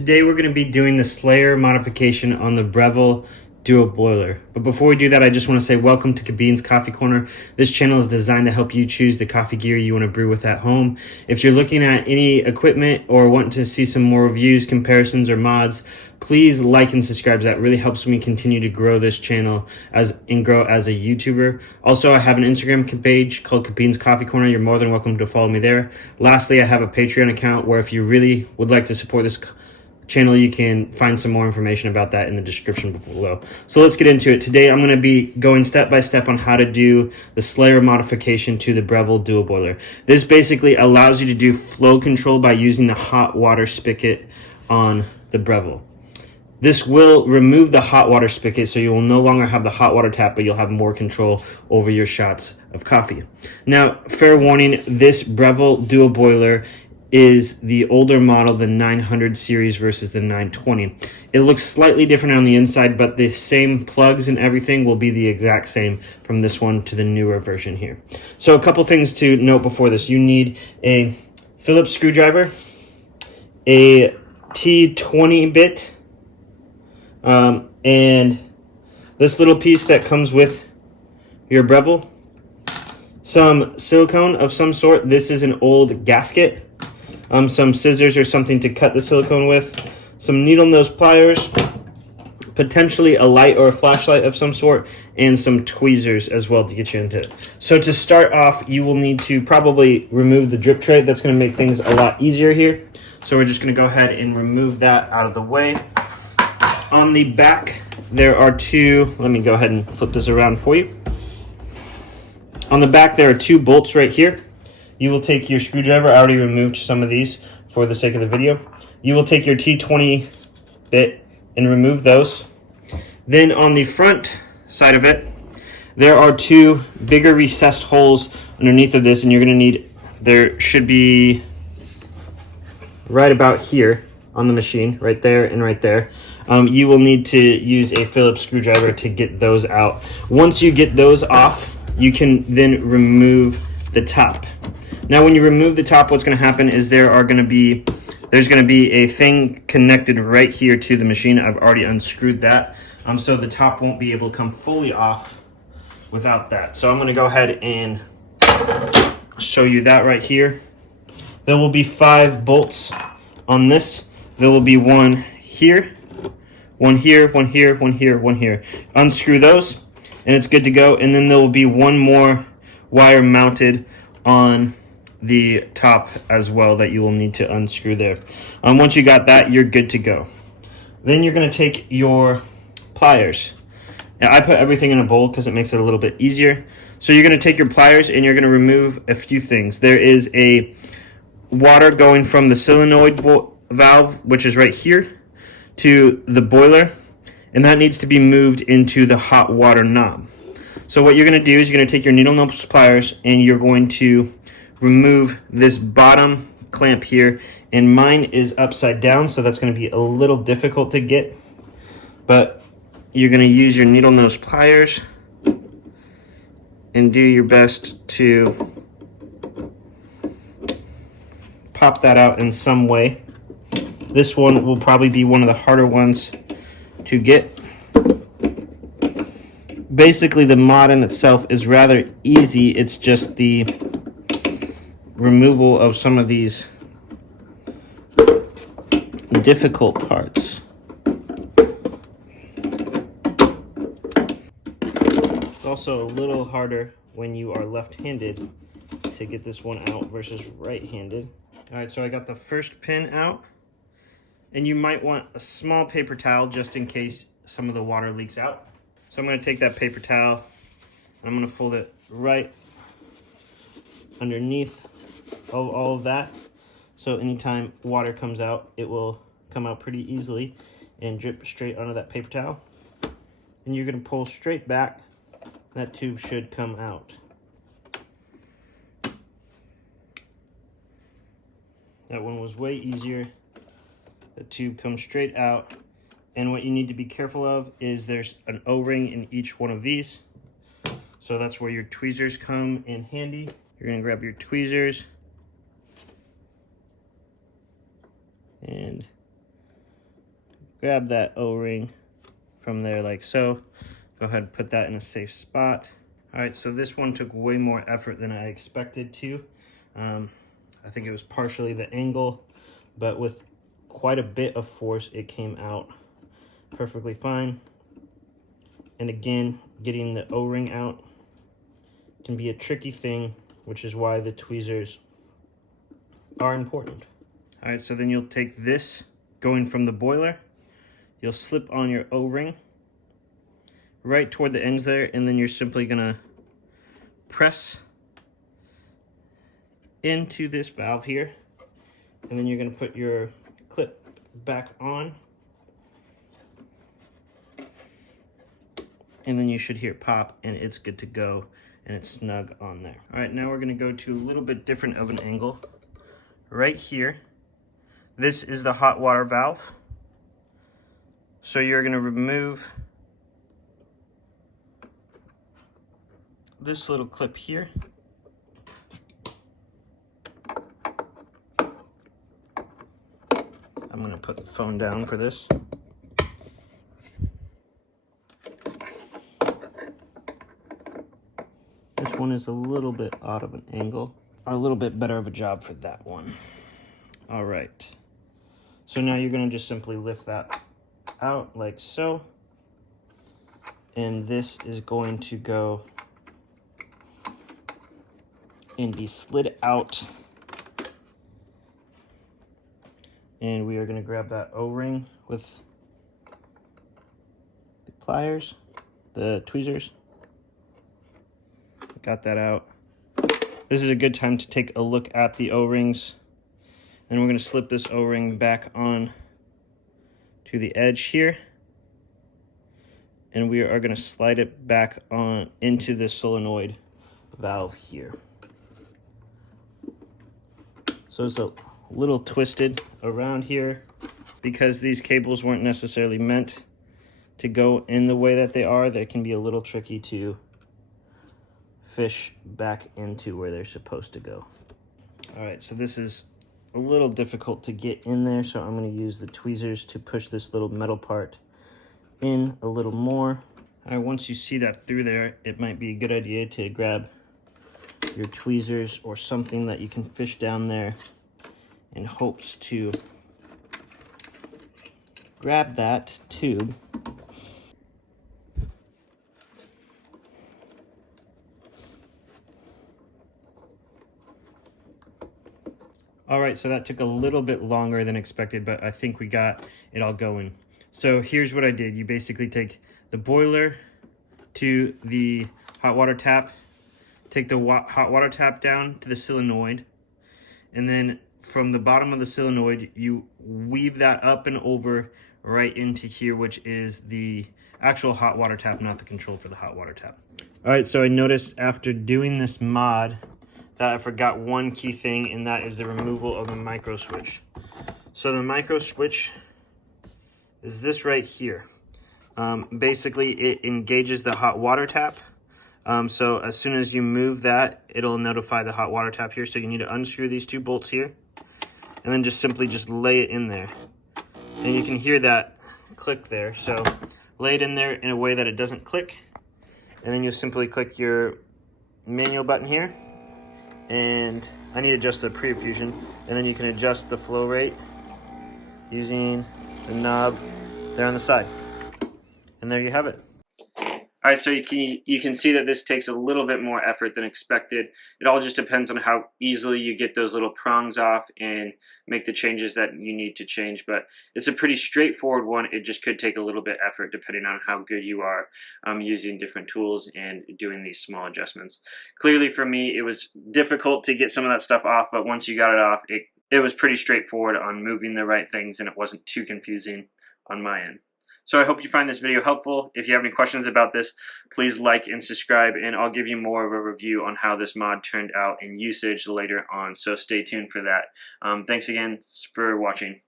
Today we're going to be doing the Slayer modification on the Breville dual boiler. But before we do that, I just want to say welcome to Kabin's Coffee Corner. This channel is designed to help you choose the coffee gear you want to brew with at home. If you're looking at any equipment or want to see some more reviews, comparisons, or mods, please like and subscribe. That really helps me continue to grow this channel and grow as a YouTuber. Also, I have an Instagram page called Kabin's Coffee Corner. You're more than welcome to follow me there. Lastly, I have a Patreon account where if you really would like to support this channel, you can find some more information about that in the description below. So let's get into it. Today I'm going to be going step by step on how to do the Slayer modification to the Breville dual boiler. This basically allows you to do flow control by using the hot water spigot on the Breville. This will remove the hot water spigot, so you will no longer have the hot water tap, but you'll have more control over your shots of coffee. Now, fair warning, this Breville dual boiler is the older model, the 900 series versus the 920. It looks slightly different on the inside, but the same plugs and everything will be the exact same from this one to the newer version here. So a couple things to note before this. You need a Phillips screwdriver, a T20 bit, and this little piece that comes with your Breville, some silicone of some sort. This is an old gasket. Some scissors or something to cut the silicone with, some needle nose pliers, potentially a light or a flashlight of some sort, and some tweezers as well to get you into it. So to start off, you will need to probably remove the drip tray. That's going to make things a lot easier here. So we're just going to go ahead and remove that out of the way. On the back, there are two, let me go ahead and flip this around for you. On the back, there are two bolts right here. You will take your screwdriver. I already removed some of these for the sake of the video. You will take your T20 bit and remove those. Then on the front side of it, there are two bigger recessed holes underneath of this, and you're going to need, there should be right about here on the machine, right there and right there. You will need to use a Phillips screwdriver to get those out. Once you get those off, you can then remove the top. Now, when you remove the top, what's going to happen is there's going to be a thing connected right here to the machine. I've already unscrewed that, so the top won't be able to come fully off without that. So I'm going to go ahead and show you that right here. There will be 5 bolts on this. There will be one here, one here, one here, one here, one here. Unscrew those, and it's good to go. And then there will be one more wire mounted on the top as well that you will need to unscrew there. Once you got that, you're good to go. Then you're going to take your pliers. Now, I put everything in a bowl because it makes it a little bit easier. So you're going to take your pliers and you're going to remove a few things. There is a water going from the solenoid valve, which is right here, to the boiler, and that needs to be moved into the hot water knob. So what you're going to do is you're going to take your needle nose pliers and you're going to remove this bottom clamp here, and mine is upside down, so that's going to be a little difficult to get, but you're going to use your needle nose pliers and do your best to pop that out in some way. This one will probably be one of the harder ones to get. Basically, the mod in itself is rather easy. It's just the removal of some of these difficult parts. It's also a little harder when you are left-handed to get this one out versus right-handed. All right, so I got the first pin out, and you might want a small paper towel just in case some of the water leaks out. So I'm going to take that paper towel, and I'm going to fold it right underneath all of that, so anytime water comes out, it will come out pretty easily and drip straight onto that paper towel. And you're going to pull straight back. That tube should come out. That one was way easier. The tube comes straight out, and what you need to be careful of is there's an O-ring in each one of these, so that's where your tweezers come in handy. You're going to grab your tweezers and grab that O-ring from there like so. Go ahead and put that in a safe spot. All right, so this one took way more effort than I expected to. I think it was partially the angle, but with quite a bit of force, it came out perfectly fine. And again, getting the O-ring out can be a tricky thing, which is why the tweezers are important. All right, so then you'll take this going from the boiler, you'll slip on your O-ring right toward the ends there, and then you're simply gonna press into this valve here, and then you're gonna put your clip back on, and then you should hear it pop, and it's good to go, and it's snug on there. All right, now we're gonna go to a little bit different of an angle. Right here, this is the hot water valve. So you're gonna remove this little clip here. I'm gonna put the phone down for this. This one is a little bit out of an angle, or a little bit better of a job for that one. All right. So now you're gonna just simply lift that out like so. And this is going to go and be slid out. And we are gonna grab that O-ring with the pliers, the tweezers. Got that out. This is a good time to take a look at the O-rings. And we're gonna slip this O-ring back on to the edge here. And we are gonna slide it back on into the solenoid valve here. So it's a little twisted around here because these cables weren't necessarily meant to go in the way that they are. They can be a little tricky to fish back into where they're supposed to go. All right, so this is a little difficult to get in there, so I'm going to use the tweezers to push this little metal part in a little more. All right, once you see that through there, it might be a good idea to grab your tweezers or something that you can fish down there in hopes to grab that tube. All right, so that took a little bit longer than expected, but I think we got it all going. So here's what I did. You basically take the boiler to the hot water tap, take the hot water tap down to the solenoid, and then from the bottom of the solenoid, you weave that up and over right into here, which is the actual hot water tap, not the control for the hot water tap. All right, so I noticed after doing this mod that I forgot one key thing, and that is the removal of the micro switch. So the micro switch is this right here. Basically, it engages the hot water tap. So as soon as you move that, it'll notify the hot water tap here. So you need to unscrew these two bolts here, and then just simply lay it in there. And you can hear that click there. So lay it in there in a way that it doesn't click, and then you'll simply click your manual button here. And I need to adjust the pre-fusion, and then you can adjust the flow rate using the knob there on the side. And there you have it. All right, so you can see that this takes a little bit more effort than expected. It all just depends on how easily you get those little prongs off and make the changes that you need to change. But it's a pretty straightforward one. It just could take a little bit of effort depending on how good you are using different tools and doing these small adjustments. Clearly for me, it was difficult to get some of that stuff off, but once you got it off, it was pretty straightforward on moving the right things, and it wasn't too confusing on my end. So I hope you find this video helpful. If you have any questions about this, please like and subscribe, and I'll give you more of a review on how this mod turned out in usage later on. So stay tuned for that. Thanks again for watching.